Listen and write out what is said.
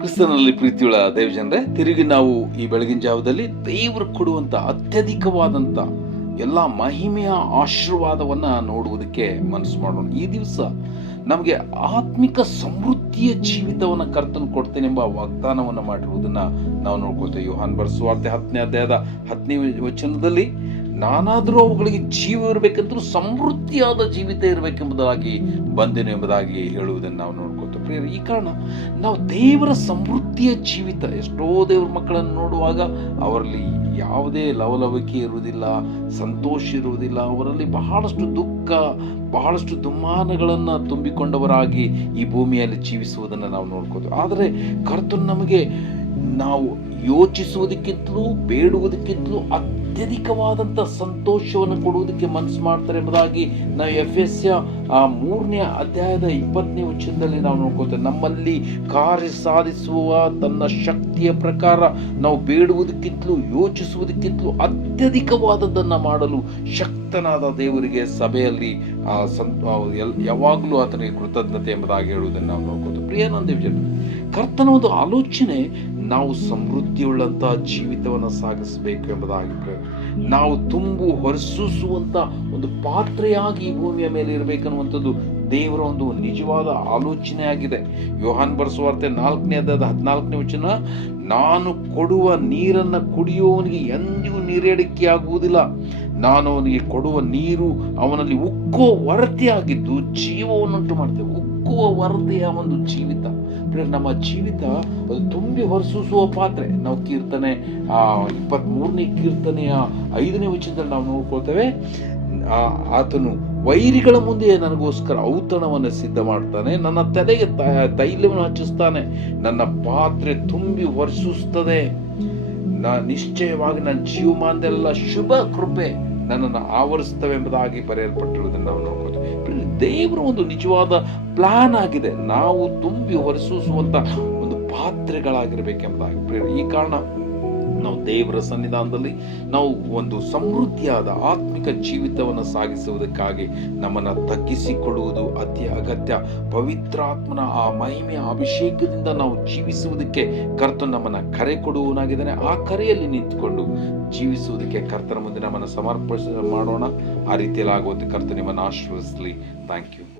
ಕ್ರಿಸ್ತನಲ್ಲಿ ಪ್ರೀತಿಯುಳ ದೇವಜನರೇ, ತಿರುಗಿ ನಾವು ಈ ಬೆಳಗಿನ ಜಾವದಲ್ಲಿ ದೇವರು ಕೊಡುವಂತ ಅತ್ಯಧಿಕವಾದಂತ ಎಲ್ಲ ಮಹಿಮೆಯ ಆಶೀರ್ವಾದವನ್ನ ನೋಡುವುದಕ್ಕೆ ಮನಸ್ಸು ಮಾಡೋಣ. ಈ ದಿವಸ ನಮಗೆ ಆತ್ಮಿಕ ಸಮೃದ್ಧಿಯ ಜೀವಿತವನ್ನ ಕರ್ತನು ಕೊಡ್ತೇನೆ ಎಂಬ ವಾಗ್ದಾನವನ್ನ ಮಾಡಿರುವುದನ್ನ ನಾವು ನೋಡ್ಕೊಳ್ತೇವೆ. ಯೋಹಾನ್ ಬರ್ಸುವಾರ್ತೆ ಹತ್ತನೇ ಅಧ್ಯಾಯದ ಹತ್ತನೇ ವಚನದಲ್ಲಿ ನಾನಾದರೂ ಅವುಗಳಿಗೆ ಜೀವ ಇರಬೇಕಂತೂ ಸಮೃದ್ಧಿಯಾದ ಜೀವಿತ ಇರಬೇಕೆಂಬುದಾಗಿ ಬಂದೆನು ಎಂಬುದಾಗಿ ಹೇಳುವುದನ್ನು ನಾವು ನೋಡ್ಕೊಳ್ತೇವೆ ಪ್ರಿಯರೇ, ಈ ಕಾರಣ ನಾವು ದೇವರ ಸಮೃದ್ಧಿಯ ಜೀವಿತ ಎಷ್ಟೋ ದೇವರ ಮಕ್ಕಳನ್ನು ನೋಡುವಾಗ ಅವರಲ್ಲಿ ಯಾವುದೇ ಲವಲವಿಕೆ ಇರುವುದಿಲ್ಲ ಸಂತೋಷ ಇರುವುದಿಲ್ಲ ಅವರಲ್ಲಿ ಬಹಳಷ್ಟು ದುಃಖ ಬಹಳಷ್ಟು ದುಮ್ಮಾನಗಳನ್ನು ತುಂಬಿಕೊಂಡವರಾಗಿ ಈ ಭೂಮಿಯಲ್ಲಿ ಜೀವಿಸುವುದನ್ನು ನಾವು ನೋಡ್ಕೋತೀವಿ ಆದರೆ ಕರ್ತನು ನಮಗೆ ನಾವು ಯೋಚಿಸುವುದಕ್ಕಿಂತಲೂ, ಬೇಡುವುದಕ್ಕಿಂತಲೂ ಅತ್ಯಧಿಕವಾದಂಥ ಸಂತೋಷವನ್ನು ಕೊಡುವುದಕ್ಕೆ ಮನಸ್ಸು ಮಾಡ್ತಾರೆ ಎಂಬುದಾಗಿ ನಾವು ಎಫ್ ಎಸ್ ಆ ಮೂರನೇ ಅಧ್ಯಾಯದ ಇಪ್ಪತ್ತನೇ ವಚನದಲ್ಲಿ ನಾವು ನೋಡ್ಕೊತೇವೆ ನಮ್ಮಲ್ಲಿ ಕಾರ್ಯ ಸಾಧಿಸುವ ತನ್ನ ಶಕ್ತಿಯ ಪ್ರಕಾರ ನಾವು ಬೇಡುವುದಕ್ಕಿಂತಲೂ, ಯೋಚಿಸುವುದಕ್ಕಿಂತಲೂ ಅತ್ಯಧಿಕವಾದದ್ದನ್ನು ಮಾಡಲು ಶಕ್ತನಾದ ದೇವರಿಗೆ ಸಭೆಯಲ್ಲಿ, ಆ ಸಂತ ಯಾವಾಗಲೂ ಆತನಿಗೆ ಕೃತಜ್ಞತೆ ಎಂಬುದಾಗಿ ಹೇಳುವುದನ್ನು ನಾವು ನೋಡ್ಕೋತೇವೆ ಜನ ಕರ್ತನ ಒಂದು ಆಲೋಚನೆ ನಾವು ಸಮೃದ್ಧಿಯುಳ್ಳಂತಹ ಜೀವಿತವನ್ನು ಸಾಗಿಸಬೇಕು ಎಂಬುದಾಗಿ. ನಾವು ತುಂಬು ಹೊರಸೂಸುವಂತ ಒಂದು ಪಾತ್ರೆಯಾಗಿ ಈ ಭೂಮಿಯ ಮೇಲೆ ಇರಬೇಕನ್ನುವಂಥದ್ದು ದೇವರ ಒಂದು ನಿಜವಾದ ಆಲೋಚನೆಯಾಗಿದೆ. ಯೋಹಾನ್ ಬರೆಸುವಾರ್ತೆ ನಾಲ್ಕನೇ ಅದಾದ ಹದಿನಾಲ್ಕನೇ ವಚನ, ನಾನು ಕೊಡುವ ನೀರನ್ನು ಕುಡಿಯುವವನಿಗೆ ಎಂದಿಗೂ ನೀರೇಡಿಕೆ ಆಗುವುದಿಲ್ಲ ನಾನು ಅವನಿಗೆ ಕೊಡುವ ನೀರು ಅವನಲ್ಲಿ ಉಕ್ಕೋ ವರತೆಯಾಗಿದ್ದು ಜೀವವನ್ನುಂಟು ಮಾಡ್ತೇವೆ ಉಕ್ಕುವ ವರತೆಯ ಒಂದು ಜೀವಿತ. ನಮ್ಮ ಜೀವಿತ ಅದು ತುಂಬಿ ಹೊರಸೂಸುವ ಪಾತ್ರೆ. ನಾವು ಕೀರ್ತನೆ ಆ ಇಪ್ಪತ್ತ್ ಮೂರನೇ ಕೀರ್ತನೆಯ ಐದನೇ ವಚನದಲ್ಲಿ ನಾವು ನೋಡ್ಕೊಳ್ತೇವೆ ಆತನು ವೈರಿಗಳ ಮುಂದೆ ನನಗೋಸ್ಕರ ಔತಣವನ್ನು ಸಿದ್ಧ ಮಾಡ್ತಾನೆ. ನನ್ನ ತಲೆಗೆ ತೈಲವನ್ನು ಹಚ್ಚಿಸ್ತಾನೆ. ನನ್ನ ಪಾತ್ರೆ ತುಂಬಿ ಹೊರಸೂಸ್ತದೆ. ನಾ ನಿಶ್ಚಯವಾಗಿ ನನ್ನ ಜೀವಮಾನದೆಲ್ಲ ಶುಭ ಕೃಪೆ ನನ್ನನ್ನು ಆವರಿಸ್ತವೆ ಎಂಬುದಾಗಿ ಬರೆಯಲ್ಪಟ್ಟಿರುವುದನ್ನು ನಾವು ಪ್ರಿಯರೇ, ದೇವರ ಒಂದು ನಿಜವಾದ ಪ್ಲಾನ್ ಆಗಿದೆ. ನಾವು ತುಂಬಿ ಹೊರಸೂಸುವಂತ ಒಂದು ಪಾತ್ರೆಗಳಾಗಿರ್ಬೇಕೆಂಬುದಾಗಿ ಪ್ರಿಯರೇ, ಈ ಕಾರಣ ನಾವು ದೇವರ ಸನ್ನಿಧಾನದಲ್ಲಿ ನಾವು ಒಂದು ಸಮೃದ್ಧಿಯಾದ ಆತ್ಮಿಕ ಜೀವಿತವನ್ನು ಸಾಗಿಸುವುದಕ್ಕಾಗಿ ನಮ್ಮನ್ನು ತಗ್ಗಿಸಿಕೊಳ್ಳುವುದು ಅತಿ ಅಗತ್ಯ. ಪವಿತ್ರಾತ್ಮನ ಆ ಮಹಿಮೆಯ ಅಭಿಷೇಕದಿಂದ ನಾವು ಜೀವಿಸುವುದಕ್ಕೆ ಕರ್ತ ನಮ್ಮನ್ನು ಕರೆ ಕೊಡುವನಾಗಿದ್ದಾನೆ ಆ ಕರೆಯಲ್ಲಿ ನಿಂತುಕೊಂಡು ಜೀವಿಸುವುದಕ್ಕೆ ಕರ್ತನ ಮುಂದೆ ನಮ್ಮನ್ನು ಸಮರ್ಪಿಸ ಮಾಡೋಣ. ಆ ರೀತಿಯಲ್ಲಿ ಆಗುವಂತೆ ಕರ್ತ ನಿಮ್ಮನ್ನು ಆಶ್ರಯಿಸಲಿ ಥ್ಯಾಂಕ್ ಯು